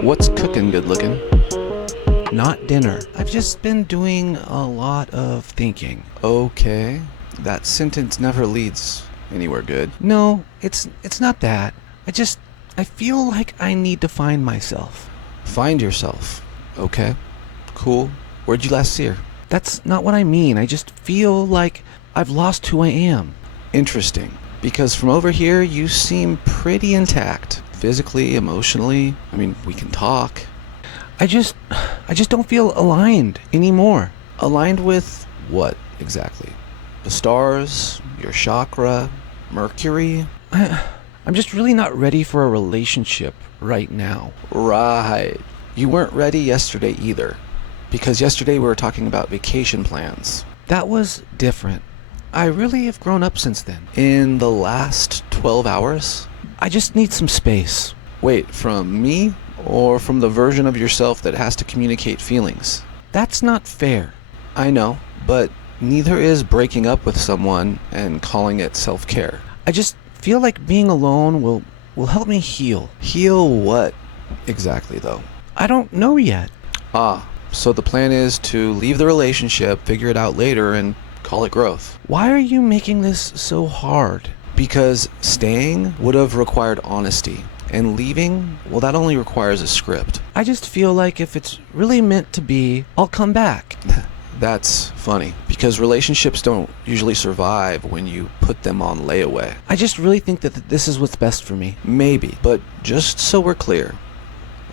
What's cooking good looking? Not dinner. I've just been doing a lot of thinking. Okay. That sentence never leads anywhere good. No, it's not that. I feel like I need to find myself. Find yourself. Okay. Cool. Where'd you last see her? That's not what I mean. I just feel like I've lost who I am. Interesting. Because from over here, you seem pretty intact. Physically, emotionally. I mean, we can talk. I just don't feel aligned anymore. Aligned with what exactly? The stars? Your chakra? Mercury? I'm just really not ready for a relationship right now. Right. You weren't ready yesterday either. Because yesterday we were talking about vacation plans. That was different. I really have grown up since then. In the last 12 hours? I just need some space. Wait, from me? Or from the version of yourself that has to communicate feelings? That's not fair. I know, but neither is breaking up with someone and calling it self-care. I just feel like being alone will help me heal. Heal what exactly, though? I don't know yet. So the plan is to leave the relationship, figure it out later, and call it growth. Why are you making this so hard? Because staying would have required honesty, and leaving, well, that only requires a script. I just feel like if it's really meant to be, I'll come back. That's funny, because relationships don't usually survive when you put them on layaway. I just really think that this is what's best for me. Maybe, but just so we're clear,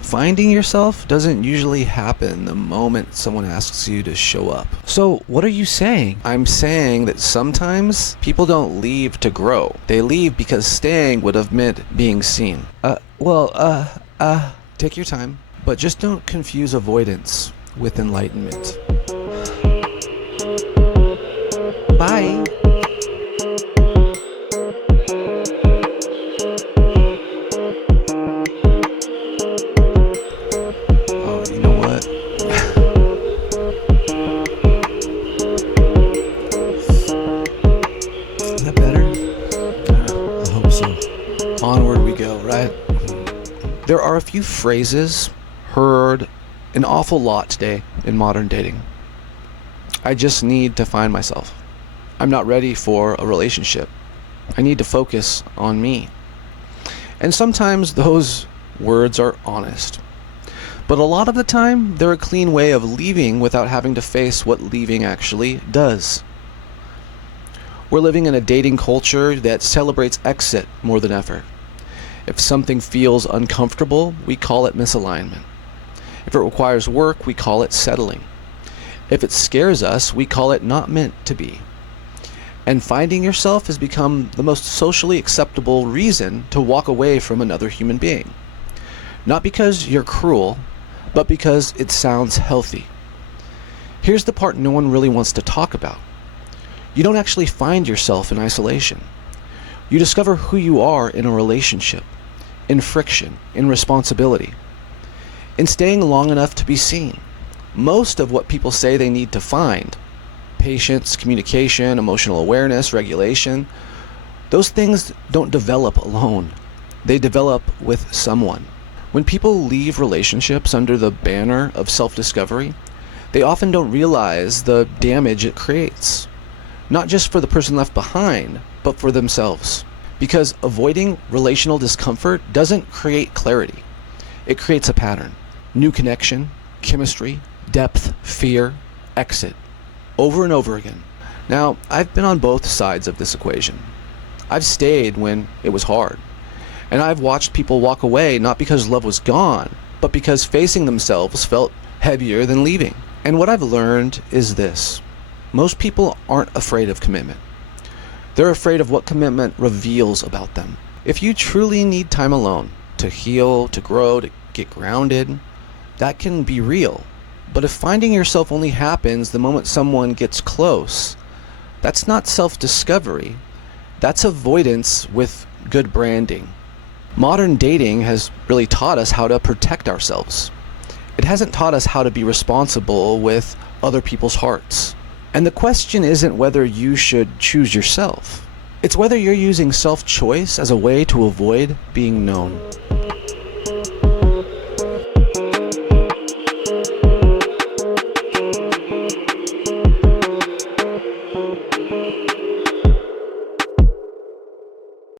finding yourself doesn't usually happen the moment someone asks you to show up. So, what are you saying? I'm saying that sometimes people don't leave to grow. They leave because staying would have meant being seen. Take your time, but just don't confuse avoidance with enlightenment. Bye. Onward we go, right? There are a few phrases heard an awful lot today in modern dating. I just need to find myself. I'm not ready for a relationship. I need to focus on me. And sometimes those words are honest. But a lot of the time, they're a clean way of leaving without having to face what leaving actually does. We're living in a dating culture that celebrates exit more than effort. If something feels uncomfortable, we call it misalignment. If it requires work, we call it settling. If it scares us, we call it not meant to be. And finding yourself has become the most socially acceptable reason to walk away from another human being. Not because you're cruel, but because it sounds healthy. Here's the part no one really wants to talk about. You don't actually find yourself in isolation. You discover who you are in a relationship, in friction, in responsibility, in staying long enough to be seen. Most of what people say they need to find, patience, communication, emotional awareness, regulation, those things don't develop alone. They develop with someone. When people leave relationships under the banner of self-discovery, they often don't realize the damage it creates. Not just for the person left behind, but for themselves. Because avoiding relational discomfort doesn't create clarity. It creates a pattern. New connection, chemistry, depth, fear, exit. Over and over again. Now, I've been on both sides of this equation. I've stayed when it was hard. And I've watched people walk away not because love was gone, but because facing themselves felt heavier than leaving. And what I've learned is this. Most people aren't afraid of commitment. They're afraid of what commitment reveals about them. If you truly need time alone to heal, to grow, to get grounded, that can be real. But if finding yourself only happens the moment someone gets close, that's not self-discovery. That's avoidance with good branding. Modern dating has really taught us how to protect ourselves. It hasn't taught us how to be responsible with other people's hearts. And the question isn't whether you should choose yourself. It's whether you're using self-choice as a way to avoid being known.